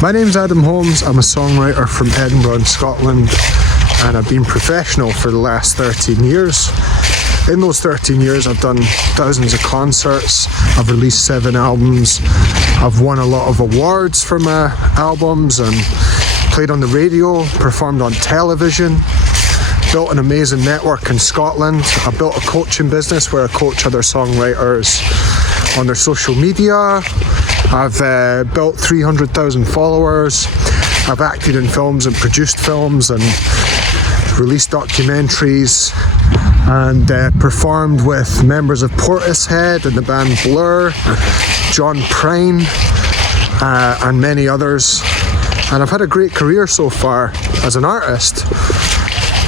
My name's Adam Holmes. I'm a songwriter from Edinburgh in Scotland, and I've been professional for the last 13 years. In those 13 years I've done thousands of concerts, I've released 7 albums, I've won a lot of awards for my albums and played on the radio, performed on television, built an amazing network in Scotland. I built a coaching business where I coach other songwriters on their social media. I've built 300,000 followers. I've acted in films and produced films and released documentaries and performed with members of Portishead and the band Blur, John Prine and many others. And I've had a great career so far as an artist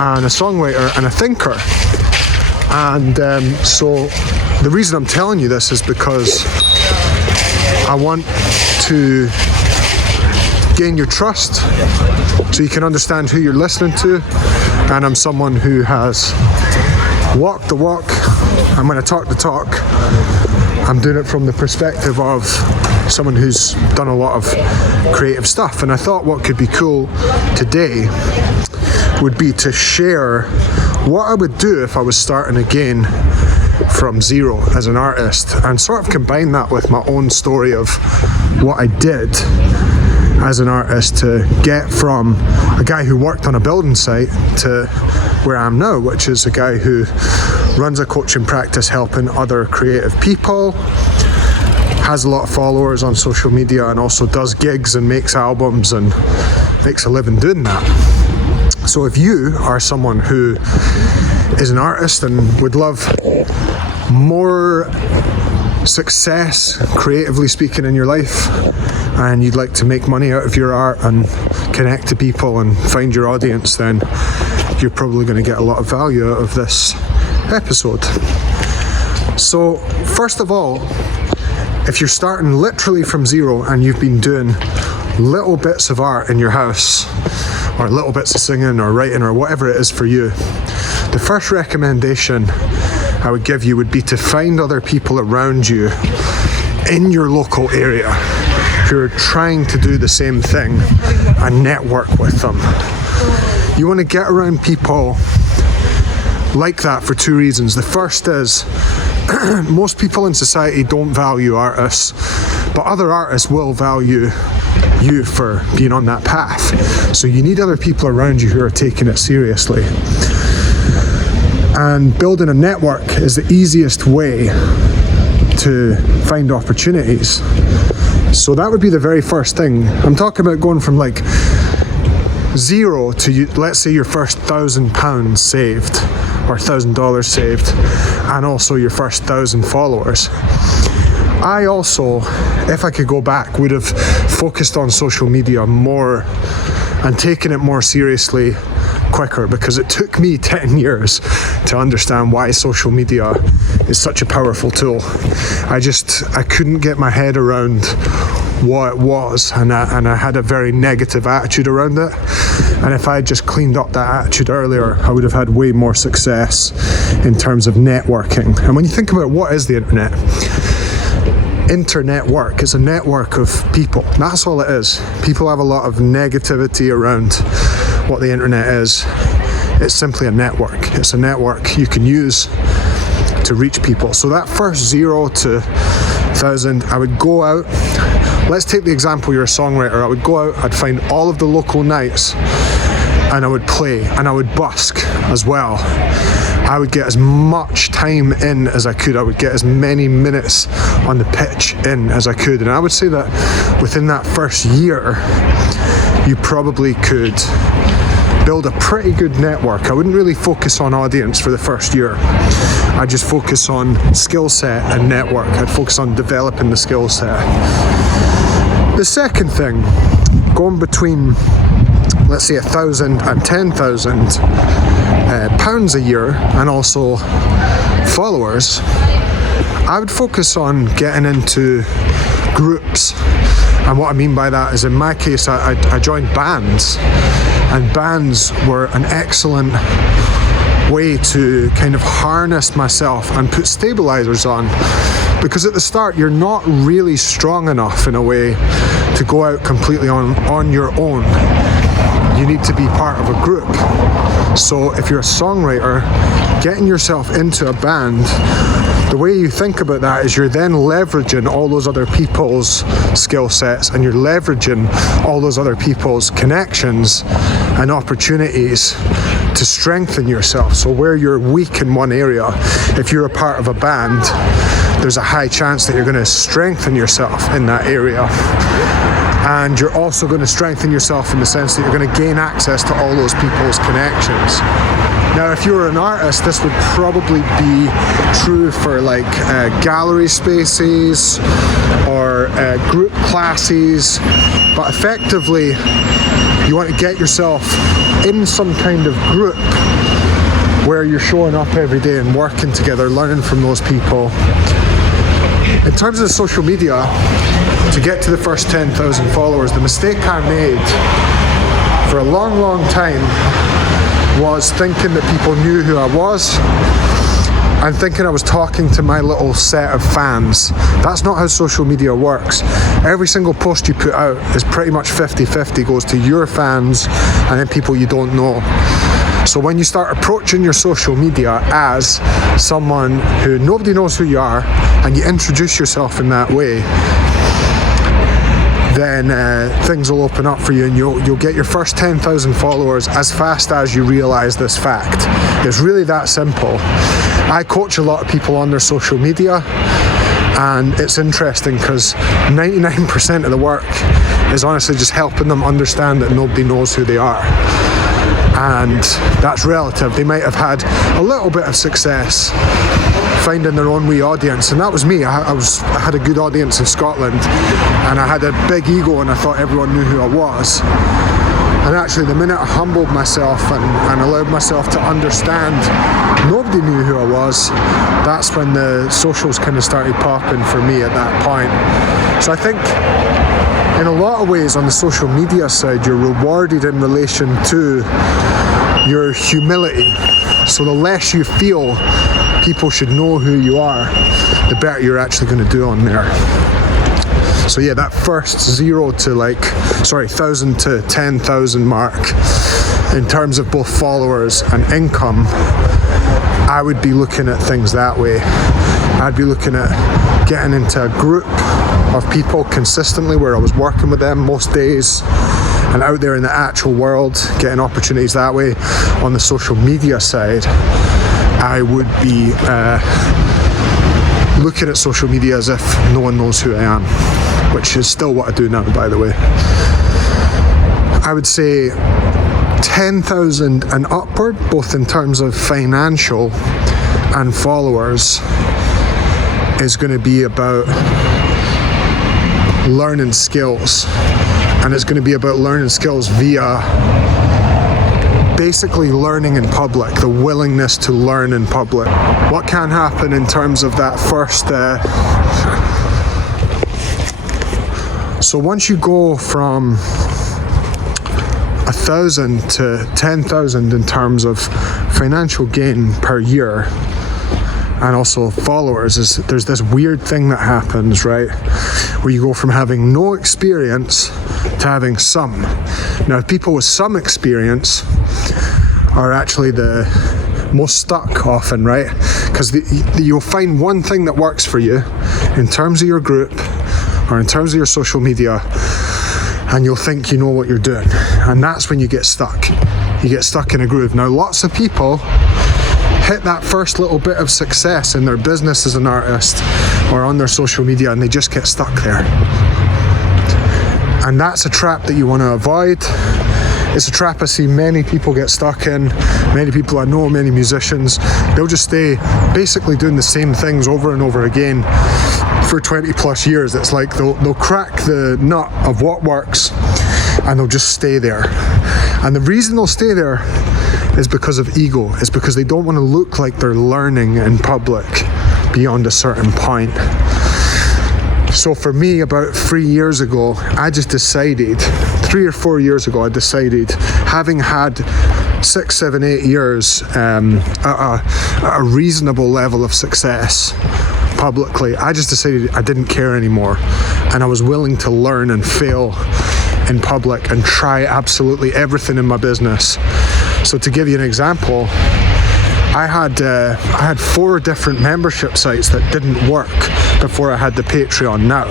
and a songwriter and a thinker. And so the reason I'm telling you this is because I want to gain your trust so you can understand who you're listening to. And I'm someone who has walked the walk. I'm going to talk the talk. I'm doing it from the perspective of someone who's done a lot of creative stuff. And I thought what could be cool today would be to share what I would do if I was starting again from zero as an artist, and sort of combine that with my own story of what I did as an artist to get from a guy who worked on a building site to where I am now, which is a guy who runs a coaching practice helping other creative people, has a lot of followers on social media, and also does gigs and makes albums and makes a living doing that. So if you are someone who is an artist and would love more success, creatively speaking, in your life, and you'd like to make money out of your art and connect to people and find your audience, then you're probably going to get a lot of value out of this episode. So first of all, if you're starting literally from zero and you've been doing little bits of art in your house, or little bits of singing or writing or whatever it is for you, the first recommendation I would give you would be to find other people around you in your local area who are trying to do the same thing and network with them. You want to get around people like that for 2 reasons. The first is most people in society don't value artists, but other artists will value you for being on that path. So you need other people around you who are taking it seriously. And building a network is the easiest way to find opportunities. So that would be the very first thing. I'm talking about going from like zero to, let's say, your first £1,000 saved or $1,000 saved, and also your first 1,000 followers. I also, if I could go back, would have focused on social media more and taken it more seriously quicker, because it took me 10 years to understand why social media is such a powerful tool. I couldn't get my head around what it was, and I had a very negative attitude around it. And if I had just cleaned up that attitude earlier, I would have had way more success in terms of networking. And when you think about what is the internet, internet work is a network of people. That's all it is. People have a lot of negativity around what the internet is. It's simply a network. It's a network you can use to reach people. So that first 0 to 1,000, I would go out. Let's take the example, you're a songwriter. I would go out, I'd find all of the local nights and I would play, and I would busk as well. I would get as much time in as I could. I would get as many minutes on the pitch in as I could. And I would say that within that first year, you probably could build a pretty good network. I wouldn't really focus on audience for the first year. I'd just focus on skill set and network. I'd focus on developing the skill set. The second thing, going between, let's say, 1,000 and 10,000 pounds a year, and also followers, I would focus on getting into groups. And what I mean by that is, in my case, I joined bands, and bands were an excellent way to kind of harness myself and put stabilizers on, because at the start you're not really strong enough in a way to go out completely on your own. You need to be part of a group. So if you're a songwriter, getting yourself into a band, the way you think about that is you're then leveraging all those other people's skill sets, and you're leveraging all those other people's connections and opportunities to strengthen yourself. So where you're weak in one area, if you're a part of a band, there's a high chance that you're going to strengthen yourself in that area. And you're also going to strengthen yourself in the sense that you're going to gain access to all those people's connections. Now, if you're an artist, this would probably be true for like gallery spaces or group classes, but effectively you want to get yourself in some kind of group where you're showing up every day and working together, learning from those people. In terms of social media, to get to the first 10,000 followers, the mistake I made for a long, long time was thinking that people knew who I was and thinking I was talking to my little set of fans. That's not how social media works. Every single post you put out is pretty much 50-50, goes to your fans and then people you don't know. So when you start approaching your social media as someone who nobody knows who you are, and you introduce yourself in that way, then things will open up for you, and you'll get your first 10,000 followers as fast as you realize this fact. It's really that simple. I coach a lot of people on their social media, and it's interesting because 99% of the work is honestly just helping them understand that nobody knows who they are. And that's relative. They might have had a little bit of success finding their own wee audience, and that was me. I had a good audience in Scotland, and I had a big ego, and I thought everyone knew who I was. And actually, the minute I humbled myself and allowed myself to understand nobody knew who I was, that's when the socials kind of started popping for me at that point. So I think in a lot of ways on the social media side, you're rewarded in relation to your humility. So the less you feel people should know who you are, the better you're actually going to do on there. So yeah, that first 1,000 to 10,000 mark in terms of both followers and income, I would be looking at things that way. I'd be looking at getting into a group of people consistently where I was working with them most days and out there in the actual world, getting opportunities that way. On the social media side, I would be looking at social media as if no one knows who I am, which is still what I do now, by the way. I would say 10,000 and upward, both in terms of financial and followers, is going to be about learning skills. And it's going to be about learning skills via basically learning in public, the willingness to learn in public. What can happen in terms of that first... So once you go from 1,000 to 10,000 in terms of financial gain per year, and also followers, there's this weird thing that happens, right? Where you go from having no experience to having some. Now, people with some experience are actually the most stuck often, right? Because you'll find one thing that works for you in terms of your group or in terms of your social media, and you'll think you know what you're doing. And that's when you get stuck. You get stuck in a groove. Now, lots of people hit that first little bit of success in their business as an artist or on their social media, and they just get stuck there. And that's a trap that you want to avoid. It's a trap I see many people get stuck in. Many people I know, many musicians, they'll just stay basically doing the same things over and over again for 20 plus years. It's like they'll crack the nut of what works and they'll just stay there. And the reason they'll stay there is because of ego. It's because they don't want to look like they're learning in public beyond a certain point. So for me, about 3 years ago, I just decided, 3 or 4 years ago, I decided, having had 6, 7, 8 years at a reasonable level of success publicly, I just decided I didn't care anymore, and I was willing to learn and fail in public and try absolutely everything in my business. So to give you an example, I had 4 different membership sites that didn't work before I had the Patreon now.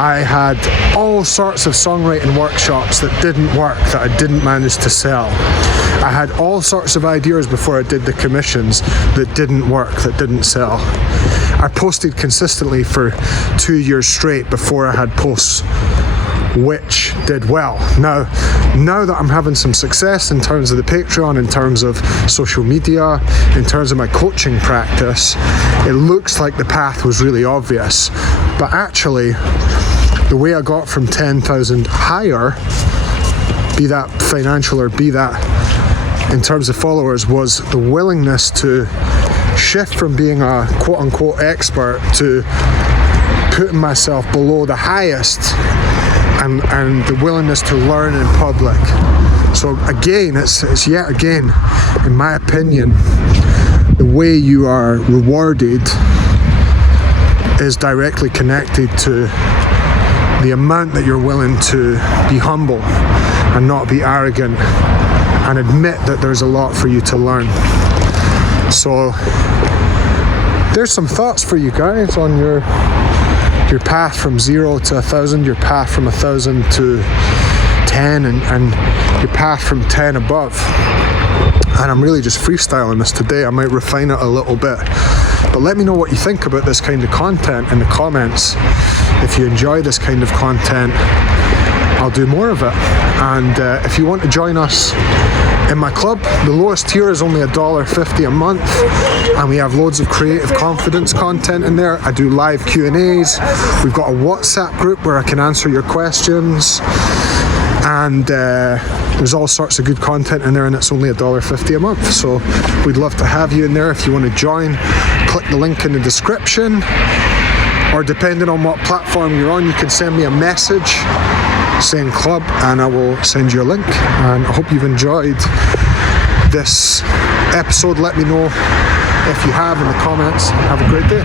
I had all sorts of songwriting workshops that didn't work, that I didn't manage to sell. I had all sorts of ideas before I did the commissions that didn't work, that didn't sell. I posted consistently for 2 years straight before I had posts which did well. Now that I'm having some success in terms of the Patreon, in terms of social media, in terms of my coaching practice, it looks like the path was really obvious. But actually, the way I got from 10,000 higher, be that financial or be that in terms of followers, was the willingness to shift from being a quote-unquote expert to putting myself below the highest, and the willingness to learn in public. So again, it's yet again, in my opinion, the way you are rewarded is directly connected to the amount that you're willing to be humble and not be arrogant and admit that there's a lot for you to learn. So there's some thoughts for you guys on your path from 0 to 1,000, your path from 1,000 to 10, and your path from 10 above. And I'm really just freestyling this today. I might refine it a little bit, but let me know what you think about this kind of content in the comments. If you enjoy this kind of content, I'll do more of it. And if you want to join us in my club, the lowest tier is only $1.50 a month, and we have loads of creative confidence content in there. I do live Q&As. We've got a WhatsApp group where I can answer your questions, and there's all sorts of good content in there, and it's only $1.50 a month. So we'd love to have you in there. If you want to join, click the link in the description, or depending on what platform you're on, you can send me a message saying club, and I will send you a link. And I hope you've enjoyed this episode. Let me know if you have in the comments. Have a great day.